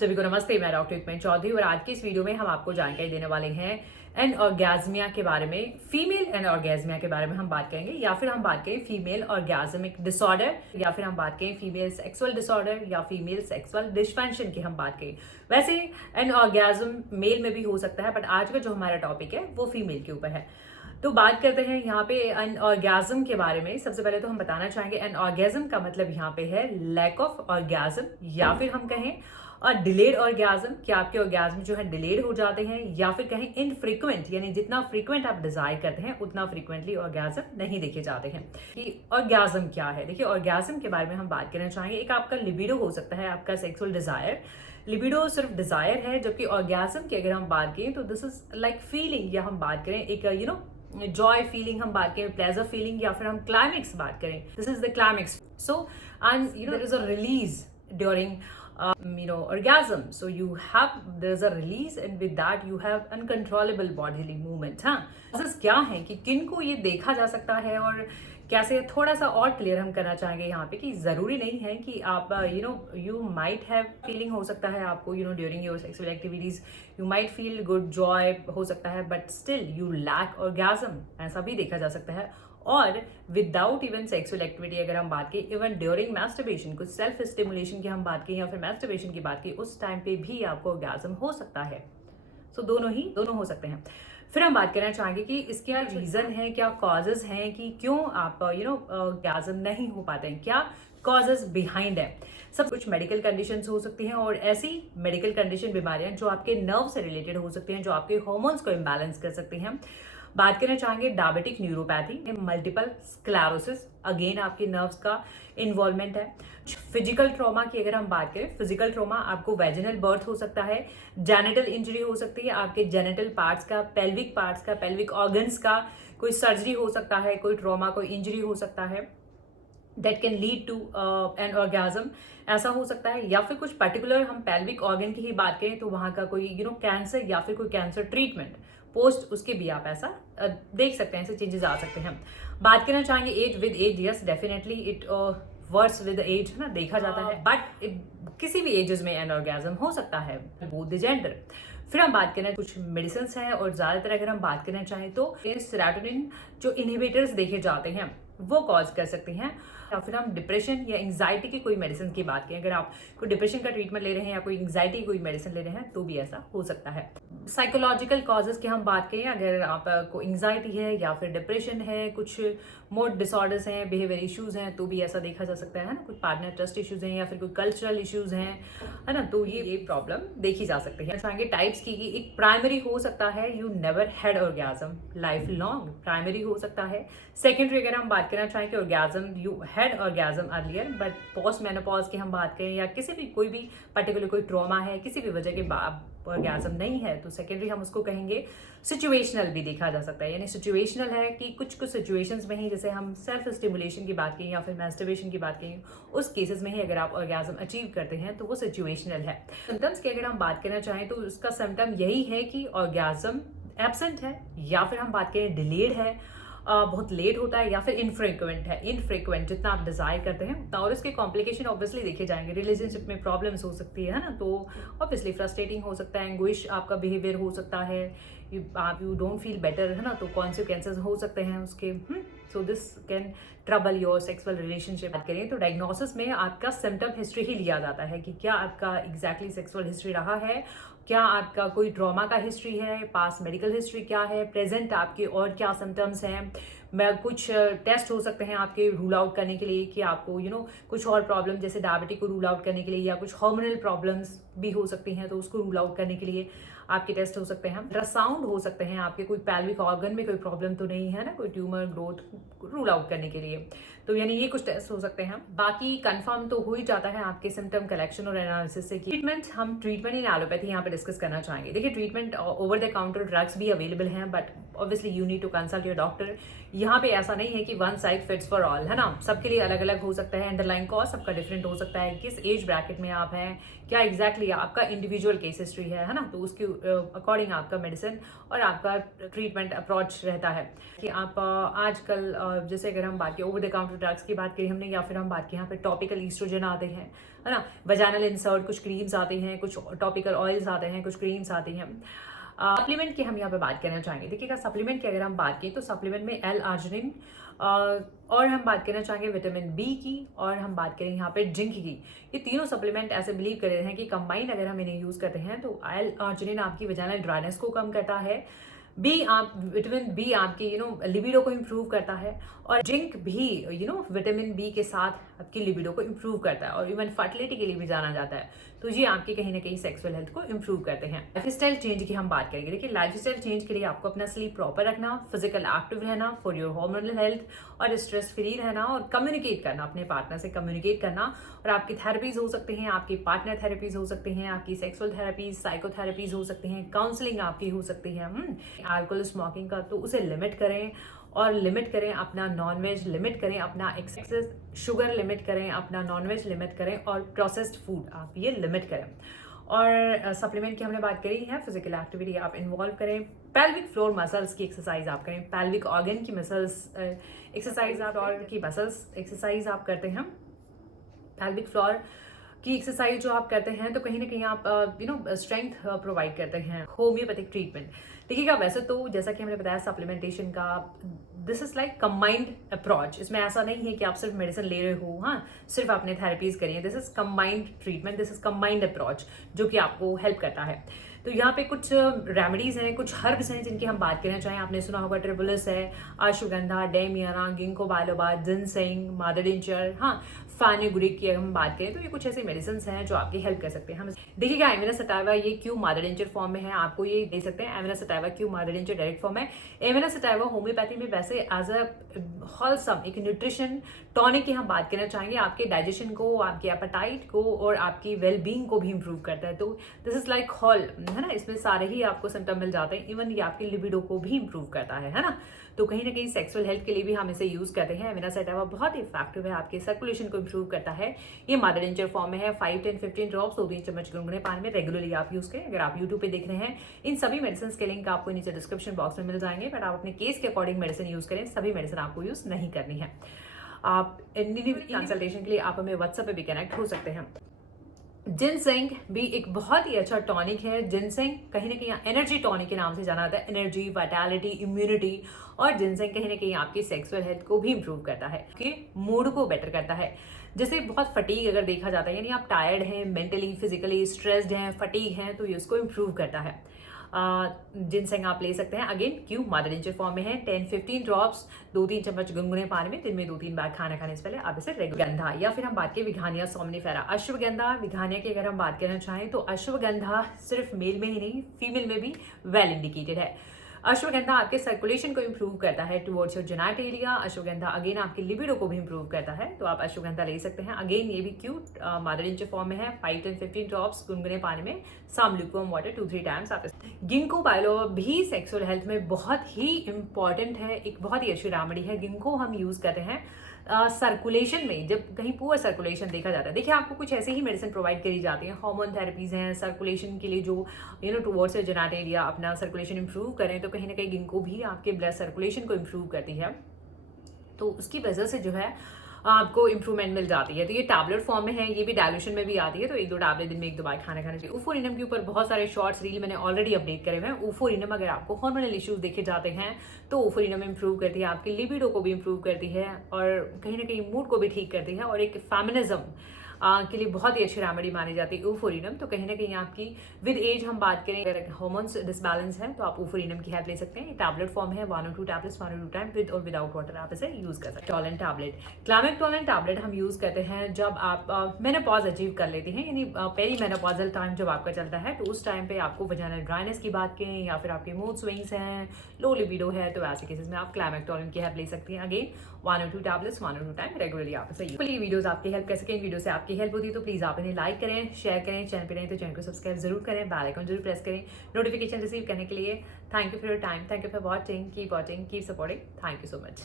सभी को नमस्ते। मैं डॉक्टर युक्मेन चौधरी और आज की इस वीडियो में हम आपको जानकारी देने वाले हैं एनऑर्गेज्मिया के बारे में। फीमेल एनऑर्गेज्मिया के बारे में हम बात करेंगे, या फिर हम बात करें फीमेल ऑर्गेज्मिक डिसऑर्डर, या फिर हम बात करें फीमेल सेक्सुअल डिसऑर्डर या फीमेल सेक्सुअल डिसफंक्शन की हम बात करें। वैसे एनऑर्गेज्म मेल में भी हो सकता है, बट आज का जो हमारा टॉपिक है वो फीमेल के ऊपर है। तो बात करते हैं यहाँ पे एनऑर्गेज्म के बारे में। सबसे पहले तो हम बताना चाहेंगे एनऑर्गेज्म का मतलब यहाँ पे है लैक ऑफ ऑर्गेज्म, या फिर हम कहें और डिलेड ऑर्गेज्म, कि आपके ऑर्गेज्म जो है डिलेड हो जाते हैं, या फिर कहें इनफ्रीक्वेंट, यानी जितना फ्रीक्वेंट आप डिजायर करते हैं उतना फ्रीक्वेंटली ऑर्गेज्म नहीं देखे जाते हैं। कि ऑर्गेज्म क्या है, देखिए ऑर्गेज्म के बारे में हम बात करना चाहेंगे। एक आपका लिबिडो हो सकता है, आपका सेक्सुअल डिजायर। लिबिडो सिर्फ डिजायर है, जबकि ऑर्गेज्म की अगर हम बात करें तो दिस इज लाइक फीलिंग, या हम बात करें एक जॉय फीलिंग, हम बात करें प्लेजर फीलिंग, या फिर हम क्लाइमेक्स बात करें, this is the climax. So and there is a release during orgasm, so there is a release, and with that you have uncontrollable bodily movement। हाँ, causes क्या है कि किन को ये देखा जा सकता है और कैसे, थोड़ा सा और क्लियर हम करना चाहेंगे यहाँ पे कि जरूरी नहीं है कि आप यू माइट हैव फीलिंग, हो सकता है आपको during your sexual activities you might feel good joy हो सकता है, but still you lack orgasm, ऐसा भी देखा जा सकता है। और विदाउट इवन सेक्सुअल एक्टिविटी अगर हम बात करें, इवन ड्यूरिंग मैस्टरबेशन, कुछ सेल्फ स्टिमुलेशन की हम बात करें या फिर मैस्टरबेशन की बात करें, उस टाइम पे भी आपको ऑर्गेज्म हो सकता है। सो दोनों हो सकते हैं। फिर हम बात करना चाहेंगे कि इसके क्या रीजन है, क्या कॉजेज हैं कि क्यों आप ऑर्गेज्म नहीं हो पाते हैं, क्या कॉजेज बिहाइंड है। सब कुछ मेडिकल कंडीशंस हो सकती हैं, और ऐसी मेडिकल कंडीशन बीमारियां जो आपके नर्व से रिलेटेड हो सकती हैं, जो आपके हार्मोन्स को इम्बैलेंस कर सकती हैं। बात करना चाहेंगे diabetic neuropathy, multiple sclerosis, again आपके नर्व्स का इन्वॉल्वमेंट है। फिजिकल ट्रॉमा की अगर हम बात करें, फिजिकल ट्रॉमा आपको वेजिनल बर्थ हो सकता है, जेनिटल इंजरी हो सकती है, आपके जेनिटल पार्ट्स का, पेल्विक ऑर्गन्स का कोई सर्जरी हो सकता है, कोई ट्रॉमा, कोई इंजरी हो सकता है, that can lead to an orgasm, ऐसा हो सकता है। या फिर कुछ पर्टिकुलर हम पेल्विक ऑर्गन की ही बात करें तो वहां का कोई कैंसर या फिर कोई कैंसर ट्रीटमेंट पोस्ट, उसके भी आप ऐसा देख सकते हैं, ऐसे चेंजेस आ सकते हैं। बात करना चाहेंगे age with age, yes definitely it worse with age, है ना, देखा जाता है, बट किसी भी एजेस में एन ऑर्गेज्म हो सकता है, बोथ द जेंडर। फिर हम बात करें कुछ मेडिसिन हैं, और ज्यादातर अगर हम बात करना चाहें तो सेरोटोनिन जो इनहिबिटर्स देखे जाते हैं वो कॉज कर सकते हैं। या फिर हम डिप्रेशन या एंग्जाइटी की कोई मेडिसिन की बात करें, अगर आप कोई डिप्रेशन का ट्रीटमेंट ले रहे हैं या कोई एंग्जाइटी की कोई मेडिसिन ले रहे हैं तो भी ऐसा हो सकता है। साइकोलॉजिकल कॉजेज की हम बात करें, अगर आपको एंग्जाइटी है या फिर डिप्रेशन है, कुछ मूड डिसऑर्डर्स हैं, बिहेवियर इश्यूज हैं, तो भी ऐसा देखा जा सकता है ना, कुछ पार्टनर ट्रस्ट इश्यूज हैं या फिर कोई कल्चरल इश्यूज हैं, है ना, तो ये प्रॉब्लम देखी जा सकती है। चाहेंगे टाइप्स की, एक प्राइमरी हो सकता है you never had orgasm life long, primary हो सकता है। सेकेंडरी अगर हम बात करना चाहें कि orgasm you had orgasm earlier, but post menopause की हम बात करें, या किसी भी कोई भी पर्टिकुलर कोई ट्रॉमा है, किसी भी वजह के बाद ऑर्गेज्म नहीं है, तो सेकेंडरी हम उसको कहेंगे सिचुएशनल भी देखा जा सकता है। यानी सिचुएशनल है कि कुछ सिचुएशंस में ही, जैसे हम सेल्फ स्टिमुलेशन की बात करें या फिर मैस्टरबेशन की बात करें, उस केसेस में ही अगर आप ऑर्गेज्म अचीव करते हैं तो वो सिचुएशनल है। सिम्टम्स की अगर हम बात करना चाहें तो उसका सिम्टम यही है कि ऑर्गेज्म एब्सेंट है, या फिर हम बात करें डिलेड है, बहुत लेट होता है, या फिर इनफ्रीक्वेंट जितना आप डिजायर करते हैं। और इसके कॉम्प्लिकेशन ऑब्वियसली देखे जाएंगे, रिलेशनशिप में प्रॉब्लम्स हो सकती है ना, तो ऑब्वियसली फ्रस्ट्रेटिंग हो सकता है, एंग्विश आपका बिहेवियर हो सकता है, यू डोंट फील बेटर, है ना, तो कॉन्सिक्वेंसेस हो सकते हैं उसके। So this can trouble your sexual relationship. बात करें तो डायग्नोसिस में आपका सिम्टम हिस्ट्री ही लिया जाता है कि क्या आपका एग्जैक्टली सेक्सुअल हिस्ट्री रहा है, क्या आपका कोई ट्रॉमा का हिस्ट्री है, पास्ट मेडिकल हिस्ट्री क्या है, प्रेजेंट आपके और क्या सिम्टम्स हैं। कुछ टेस्ट हो सकते हैं आपके रूल आउट करने के लिए कि आपको कुछ और प्रॉब्लम, जैसे डायबिटिक को रूल आउट करने के लिए, या कुछ हार्मोनल प्रॉब्लम्स भी हो सकती हैं, तो उसको रूल आउट करने के लिए आपके टेस्ट हो सकते हैं। अल्ट्रासाउंड हो सकते हैं आपके, कोई पेल्विक ऑर्गन में कोई प्रॉब्लम तो नहीं है ना, कोई ट्यूमर ग्रोथ रूल आउट करने के लिए, तो यानी ये कुछ टेस्ट हो सकते हैं। बाकी कंफर्म तो हो ही जाता है आपके सिम्टम कलेक्शन और एनालिसिस से। हम ट्रीटमेंट इन एलोपैथी यहाँ पे डिस्कस करना चाहेंगे। देखिए treatment over the counter drugs भी अवेलेबल हैं, but obviously you need to consult your doctor, यहाँ पे ऐसा नहीं है कि one size fits for all, है ना। सबके लिए अलग अलग हो सकता है, अंडरलाइन कॉज सबका डिफरेंट हो सकता है, किस एज ब्रैकेट में आप हैं, क्या एग्जैक्टली आपका इंडिविजुअल केस हिस्ट्री है ना, तो उसके अकॉर्डिंग आपका मेडिसिन और आपका ट्रीटमेंट अप्रोच रहता है। कि आप आजकल जैसे अगर हम बात करें ओवर द काउंटर ड्रग्स की बात करें हमने, या फिर हम बात करें यहाँ पे टॉपिकल ईस्ट्रोजन आते हैं, है ना, वजाइनल इंसर्ट, कुछ क्रीम्स आते हैं, कुछ टॉपिकल ऑयल्स आते हैं, कुछ क्रीम्स आती हैं। सप्लीमेंट की हम यहाँ पे बात करना चाहेंगे। देखिएगा, सप्लीमेंट की अगर हम बात करें तो सप्लीमेंट में L-आर्जिनिन और हम बात करना चाहेंगे विटामिन बी की, और हम बात करें यहाँ पे जिंक की। ये तीनों सप्लीमेंट ऐसे बिलीव कर रहे हैं कि कंबाइंड अगर हम इन्हें यूज करते हैं तो L-आर्जिनिन आपकी वजाइनल ड्राइनेस को कम करता है, विटामिन बी आपकी लिबिडो को इम्प्रूव करता है, और जिंक भी विटामिन बी के साथ आपकी लिबिडो को इम्प्रूव करता है, और इवन फर्टिलिटी के लिए भी जाना जाता है। तो ये आपकी कहीं ना कहीं सेक्सुअल हेल्थ को इम्प्रूव करते हैं। लाइफ स्टाइल चेंज की हम बात करेंगे। देखिए, लाइफ स्टाइल चेंज के लिए आपको अपना स्लीप प्रॉपर रखना, फिजिकल एक्टिव रहना फॉर योर हार्मोनल हेल्थ, और स्ट्रेस फ्री रहना, और कम्युनिकेट करना, अपने पार्टनर से कम्युनिकेट करना। और आपकी थेरेपीज हो सकती हैं, आपकी पार्टनर थेरेपीज हो सकती हैं, आपकी सेक्सुअल थेरेपीज, साइकोथेरेपीज हो सकती हैं, काउंसलिंग आपकी हो सकती है। अल्कोहल स्मोकिंग का तो उसे लिमिट करें, और लिमिट करें अपना नॉनवेज, लिमिट करें अपना एक्सेस शुगर, लिमिट करें अपना नॉनवेज, लिमिट करें, और प्रोसेस्ड फूड आप ये लिमिट करें। और सप्लीमेंट की हमने बात करी है, फिजिकल एक्टिविटी आप इन्वॉल्व करें, पेल्विक फ्लोर मसल्स की एक्सरसाइज आप करें, पेल्विक ऑर्गन की मसल्स एक्सरसाइज आप, और की मसल्स एक्सरसाइज आप करते हैं, पेल्विक फ्लोर की एक्सरसाइज जो आप करते हैं तो कहीं ना कहीं आप स्ट्रेंथ प्रोवाइड करते हैं। होम्योपैथिक ट्रीटमेंट, देखिएगा, वैसे तो जैसा कि हमने बताया सप्लीमेंटेशन का this is like combined approach. इसमें ऐसा नहीं है कि आप सिर्फ मेडिसिन ले रहे हो, हाँ, सिर्फ आपने थेरेपीज करी है। This is combined treatment, this is combined approach जो कि आपको हेल्प करता है। तो यहाँ पे कुछ रेमेडीज हैं, कुछ हर्ब्स हैं जिनकी हम बात करना चाहें। आपने सुना होगा ट्रिबुलस है, अश्वगंधा, डेमियाना, गिंको बालोबा, जिनसेंग, मादरडेंचर, हाँ, फानेगुरिक की अगर हम बात करें तो ये कुछ ऐसे मेडिसिन हैं जो आपकी हेल्प कर सकते हैं। हम देखिएगा, एमिना सटाइवा ये क्यों मादरडेंचर फॉर्म में है, आपको ये दे सकते हैं। एमिना सटाइवा क्यों मादरडेंचर डायरेक्ट फॉर्म है। एमिना सटाइवा होम्योपैथी में वैसे एज अ होलसम एक न्यूट्रिशन टॉनिक की हम बात करना चाहेंगे, आपके डाइजेशन को, आपके एपेटाइट को, और आपकी वेलबींग को भी इंप्रूव करता है। तो दिस इज लाइक हॉल, है ना, इसमें सारे ही आपको सिम्टम मिल जाते हैं। इवन ये आपकी लिबिडो को भी इंप्रूव करता है ना। तो कहीं ना कहीं सेक्सुअल हेल्थ के लिए भी हम इसे यूज करते हैं। एमिना सटाइवा बहुत ही इफेक्टिव है, आपके सर्कुलेशन को इंप्रूव करता है। ये मादरडेंचर फॉर्म में है। 5, 10, 15 ड्रॉप्स 2-3 चम्मच गुनगुने पानी में रेगुलरली आप यूज करें। अगर आप यूट्यूब पे देख रहे हैं, इन सभी मेडिसिन के लिंक आपको नीचे डिस्क्रिप्शन बॉक्स में मिल जाएंगे, बट आप अपने केस के अकॉर्डिंग मेडिसिन यूज करें। सभी मेडिसिन आपको यूज नहीं करनी है। आप कंसल्टेशन के लिए आप हमें व्हाट्सएप पे भी कनेक्ट हो सकते हैं। जिनसेंग भी एक बहुत ही अच्छा टॉनिक है। जिनसेंग कहीं ना कहीं एनर्जी टॉनिक के नाम से जाना जाता है, एनर्जी, वाइटैलिटी, इम्यूनिटी। और जिनसेंग कहीं ना कहीं आपकी सेक्सुअल हेल्थ को भी इंप्रूव करता है, कि मूड को बेटर करता है। जैसे बहुत फटीग अगर देखा जाता है, यानी आप टायर्ड हैं, मेंटली फिजिकली स्ट्रेस्ड हैं, फटीग हैं, तो ये उसको इंप्रूव करता है। जिनसेंग आप ले सकते हैं। अगेन क्यों मादरडेंचर फॉर्म में है। 10-15 ड्रॉप्स 2-3 चम्मच गुनगुने पानी में दिन में 2-3 बार खाना खाने से पहले आप इसे रेगुलर। गंधा, या फिर हम बात करें विघानिया सोमनिफेरा, अश्वगंधा, विघानिया की अगर हम बात करना चाहें तो अश्वगंधा सिर्फ मेल में ही नहीं, फीमेल में भी वेल इंडिकेटेड है। अश्वगंधा आपके सर्कुलेशन को इंप्रूव करता है towards your genitalia. Ashwagandha again आपकी लिबिडो को भी इंप्रूव करता है, तो आप अश्वगंधा ले सकते हैं। अगेन ये भी क्यूट मादरडेंचर फॉर्म में है। 5-10-15 ड्रॉप्स गुनगुने पानी में, सम ल्यूकवार्म वाटर 2-3 टाइम्स आप। गिंको बायोलोबा भी सेक्सुअल हेल्थ में बहुत ही इंपॉर्टेंट है, एक बहुत ही अच्छी रेमेडी है। गिंको हम यूज करते हैं सर्कुलेशन में, जब कहीं पुअर सर्कुलेशन देखा जाता है। देखिए, आपको कुछ ऐसे ही मेडिसिन प्रोवाइड करी जाती हैं, हार्मोन थेरेपीज हैं सर्कुलेशन के लिए, जो टुवर्ड्स जेनिटलिया अपना सर्कुलेशन इंप्रूव करें। तो कहीं ना कहीं गिंको भी आपके ब्लड सर्कुलेशन को इंप्रूव करती है, तो उसकी वजह से जो है आपको इंप्रूवमेंट मिल जाती है। तो ये टैबलेट फॉर्म में है, ये भी डायल्यूशन में भी आती है, तो 1-2 टैबलेट दिन में 1-2 बार खाना खाना चाहिए। ऊफोरिनम के ऊपर बहुत सारे शॉर्ट्स रील मैंने ऑलरेडी अपडेट करे हुए हैं। ऊफोरिनम अगर आपको हार्मोनल इश्यूज देखे जाते हैं तो ऊफोरिनम इंप्रूव करती है, आपकी लिबिडो को भी इंप्रूव करती है, और कहीं ना कहीं मूड को भी ठीक करती है, और एक फेमिनिज्म के लिए बहुत ही अच्छी रेमेडी मानी जाती है ऊफोरिनम। तो कहीं ना कहीं आपकी विद एज हम बात करें, अगर हार्मोन्स डिसबैलेंस है तो आप ऊफोरिनम की हेल्प ले सकते हैं। ये टैबलेट फॉर्म है, 1 or 2 tablets 1 or 2 time with और विदाउट वाटर आप इसे यूज कर सकते हैं। टॉलन टैबलेट, क्लामेक्टोलन टैबलेट हम यूज करते हैं जब आप मेनोपॉज अचीव कर लेते हैं, यानी पेरी मेनोपॉजल टाइम जब आपका चलता है, तो उस टाइम पे आपको वजाइनल ड्राइनेस की बात करें, या फिर आपके मूड स्विंग्स हैं, लो लिबिडो है, तो ऐसे केसेस में आप क्लामेक्टोलन की हेल्प ले सकती हैं। Again 1 or 2 tablets 1 or 2 time regularly आप इसे यूज। वीडियोस आपकी हेल्प कर सकें, वीडियो से आपकी आपकी हेल्प होती है तो प्लीज़ आप इन्हें लाइक करें, शेयर करें, चैनल पर नहीं तो चैनल को सब्सक्राइब जरूर करें, बेल आइकन जरूर प्रेस करें नोटिफिकेशन रिसीव करने के लिए। Thank you for your time, thank you for watching, keep supporting, thank you so much.